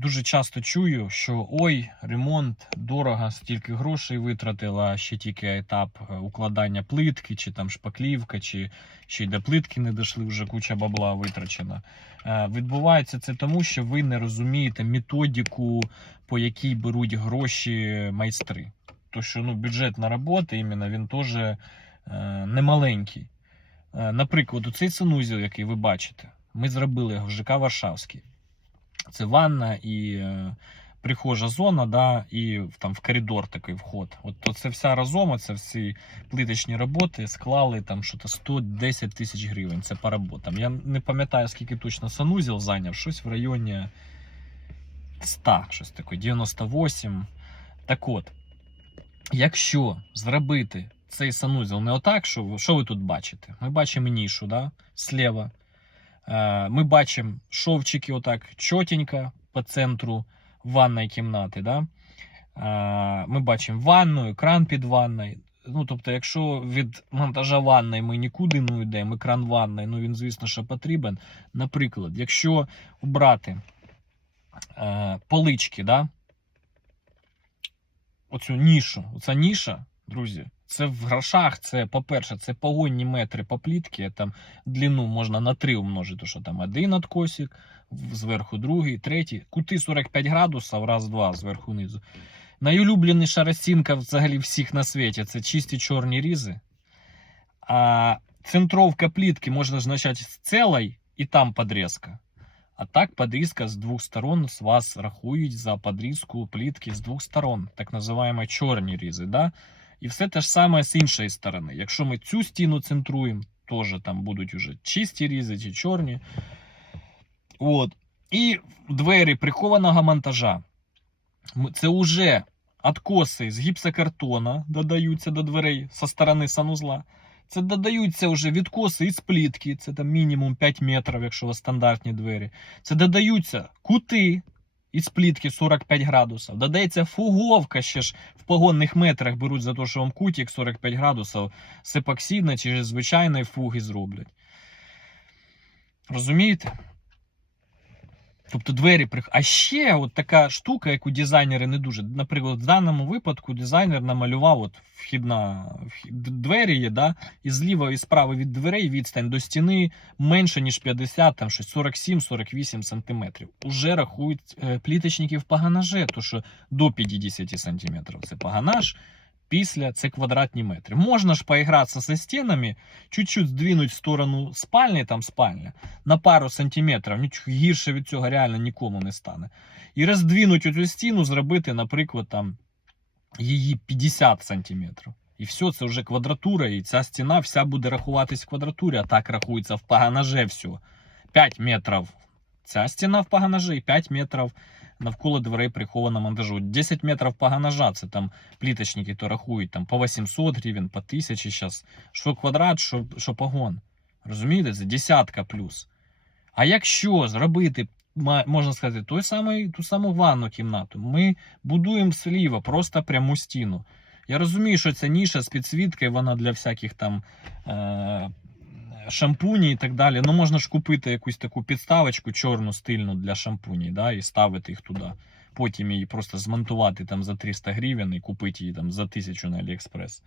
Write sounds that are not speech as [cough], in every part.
дуже часто чую, що ой, ремонт дорого, стільки грошей витратила, ще тільки етап е, укладання плитки, чи там шпаклівка, чи ще й до плитки не дійшли, вже куча бабла витрачена. Е, Відбувається це тому, що ви не розумієте методику, по якій беруть гроші майстри. То що ну, бюджет на роботи іменно, він теж е, немаленький. Наприклад, оцей санузел, який ви бачите, ми зробили його в ЖК Варшавський. Це ванна і е, прихожа зона, да, і там в коридор такий вход. От то це вся разом, це всі плиточні роботи склали там що-то 110 тисяч гривень. Це по роботам. Я не пам'ятаю, скільки точно санузел зайняв, щось в районі 100, щось таке, 98. Так от, якщо зробити цей санузел не отак, що, що ви тут бачите? Ми бачимо нішу, да, слева. Е, Ми бачимо шовчики отак чотенько по центру ванної кімнати. Да? Е, Ми бачимо ванну, екран під ванною. Ну, тобто, якщо від монтажа ванної ми нікуди не йдемо, екран ванної, ну він, звісно, що потрібен. Наприклад, якщо обрати е, полички, да? оцю нішу, оця ніша, друзі, це в грошах, це, по-перше, це погонні метри по плітки, там длину можна на 3 умножити, що там один откосик, зверху другий, третій. Кути 45 градусів, раз-два, зверху низу. Найулюбленіша розцінка взагалі всіх на світі це чисті чорні різи. А центровка плітки можна значати з цілой і там подрізка. А так подрізка з двох сторон з вас рахують за подрізку плітки з двох сторон, так називаємо чорні різи. Да? І все те ж саме з іншої сторони. Якщо ми цю стіну центруємо, теж там будуть уже чисті різи чи чорні. От. І двері прихованого монтажа. Це вже откоси з гіпсокартона додаються до дверей зі сторони санузла. Це додаються вже відкоси із плітки, це там мінімум 5 метрів, якщо у вас стандартні двері. Це додаються кути із плітки 45 градусів. Додається фуговка ще ж в погонних метрах беруть за те, що вам кутик 45 градусів з епоксидної чи звичайної фуги зроблять. Розумієте? Тобто двері прих... А ще от така штука, яку дизайнери не дуже. Наприклад, в даному випадку дизайнер намалював от вхідна вхід- двері є, да? і зліва і справа від дверей відстань до стіни менше, ніж 50, там щось 47-48 сантиметрів. Уже рахують е, пліточників паганаже, то що до 50 сантиметрів це паганаж, після це квадратні метри. Можна ж поігратися зі стінами, чуть-чуть здвинуть в сторону спальні, там спальня, на пару сантиметрів, нічого гірше від цього реально нікому не стане. І роздвинуть оцю стіну, зробити, наприклад, там її 50 сантиметрів. І все, це вже квадратура, і ця стіна вся буде рахуватись в квадратурі, а так рахується в паганаже все. 5 метрів ця стіна в паганаже і 5 метрів навколо дверей прихована монтажу. 10 метрів паганажа, це там пліточники то рахують там по 800 гривень, по 1000 зараз. Що квадрат, що, що погон. Розумієте, це десятка плюс. А якщо зробити, можна сказати, той самий, ту саму ванну кімнату, ми будуємо сліва, просто пряму стіну. Я розумію, що ця ніша з підсвіткою, вона для всяких там е- шампуні і так далі. Ну, можна ж купити якусь таку підставочку чорну стильну для шампуній, да, і ставити їх туди. Потім її просто змонтувати там за 300 гривень і купити її там за 1000 на Аліекспрес.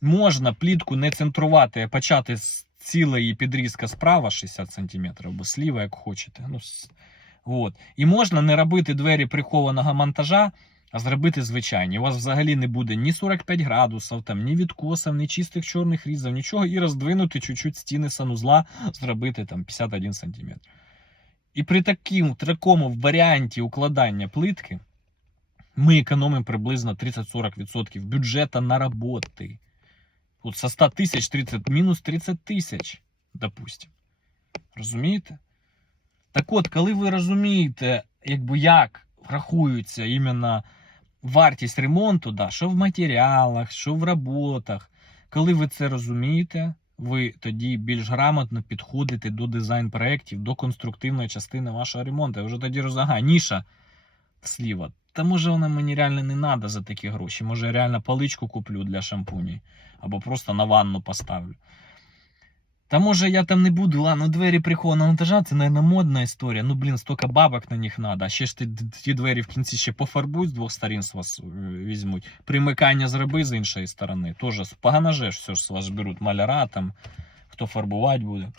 Можна плітку не центрувати, а почати з цілої підрізка справа 60 см, або сліва, як хочете. Ну, от. І можна не робити двері прихованого монтажа, а зробити звичайні. У вас взагалі не буде ні 45 градусів, там, ні відкосів, ні чистих чорних різів, нічого, і роздвинути чуть-чуть стіни санузла, зробити там 51 см. І при таким, такому варіанті укладання плитки ми економимо приблизно 30-40% бюджету на роботи. От со 100 тисяч 30, мінус 30 тисяч, допустим. Розумієте? Так от, коли ви розумієте, якби як рахується іменно вартість ремонту, да, що в матеріалах, що в роботах, коли ви це розумієте, ви тоді більш грамотно підходите до дизайн-проєктів, до конструктивної частини вашого ремонту. Ви вже тоді розумієте, ага, ніша сліва. Та може вона мені реально не треба за такі гроші. Може я реально паличку куплю для шампунів або просто на ванну поставлю. Та може я там не буду, ладно, двері прихованого монтажа, це, наверное, модна історія. Ну, блін, стільки бабок на них треба. Ще ж ти ті двері в кінці ще пофарбують з двох сторін з вас е, візьмуть. Примикання зроби з іншої сторони. Тоже погано же все ж з вас беруть маляра там, хто фарбувати буде.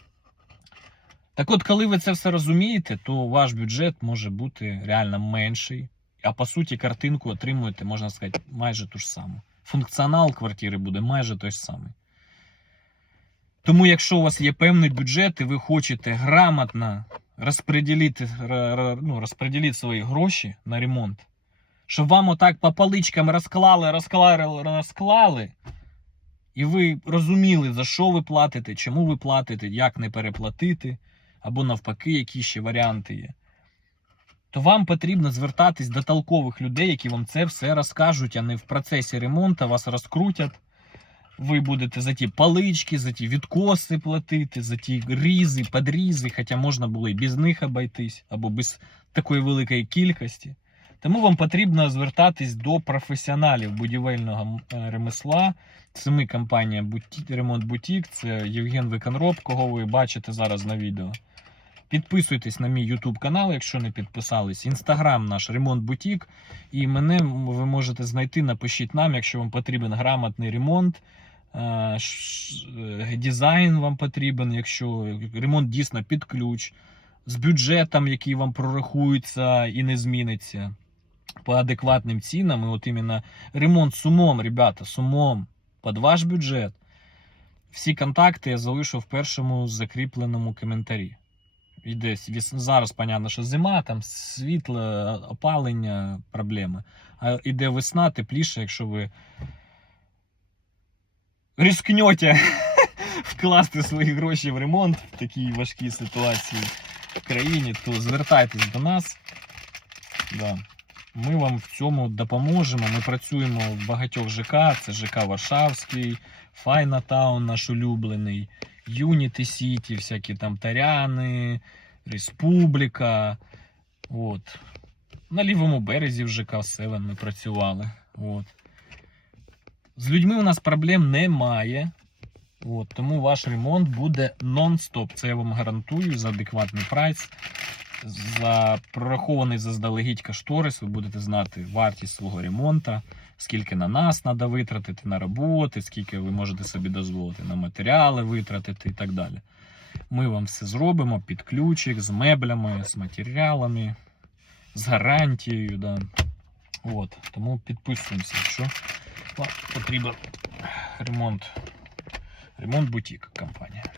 Так от, коли ви це все розумієте, то ваш бюджет може бути реально менший. А по суті, картинку отримуєте, можна сказати, майже ту ж саму. Функціонал квартири буде майже той самий. Тому, якщо у вас є певний бюджет і ви хочете грамотно розподілити, ну, розподілити свої гроші на ремонт, щоб вам отак по поличкам розклали, розклали, розклали, і ви розуміли, за що ви платите, чому ви платите, як не переплатити, або навпаки, які ще варіанти є. То вам потрібно звертатись до толкових людей, які вам це все розкажуть, а не в процесі ремонту вас розкрутять. Ви будете за ті палички, за ті відкоси платити, за ті різи, подрізи, хоча можна було і без них обійтись, або без такої великої кількості. Тому вам потрібно звертатись до професіоналів будівельного е, ремесла. Це ми компанія. Ремонт Бутік, це Євген Виконроб, кого ви бачите зараз на відео. Підписуйтесь на мій YouTube канал, якщо не підписались. Інстаграм наш Ремонт Бутік. І мене ви можете знайти, напишіть нам, якщо вам потрібен грамотний ремонт. Е, е, Дизайн вам потрібен, якщо ремонт дійсно під ключ, з бюджетом, який вам прорахується і не зміниться по адекватним цінам. І от іменно ремонт з умом, ребята, з під ваш бюджет. Всі контакти я залишу в першому закріпленому коментарі. І десь зараз, понятно, що зима, там світло, опалення, проблеми. А іде весна, тепліше, якщо ви рискнете [laughs] вкласти свої гроші в ремонт в такій важкій ситуації в країні, то звертайтесь до нас. Да. Ми вам в цьому допоможемо. Ми працюємо в багатьох ЖК. Це ЖК Варшавський, Файна Таун наш улюблений, Юніти Сіті, всякі там Таряни, Республіка. От. На лівому березі в ЖК Севен ми працювали. От. З людьми у нас проблем немає. От, тому ваш ремонт буде нон-стоп. Це я вам гарантую за адекватний прайс. За прорахований заздалегідь кошторис, ви будете знати вартість свого ремонту, скільки на нас треба витратити на роботи, скільки ви можете собі дозволити на матеріали витратити і так далі. Ми вам все зробимо під ключик, з меблями, з матеріалами, з гарантією. Да. От, тому підписуємося, якщо потрібен ремонт. Ремонт бутік компанія.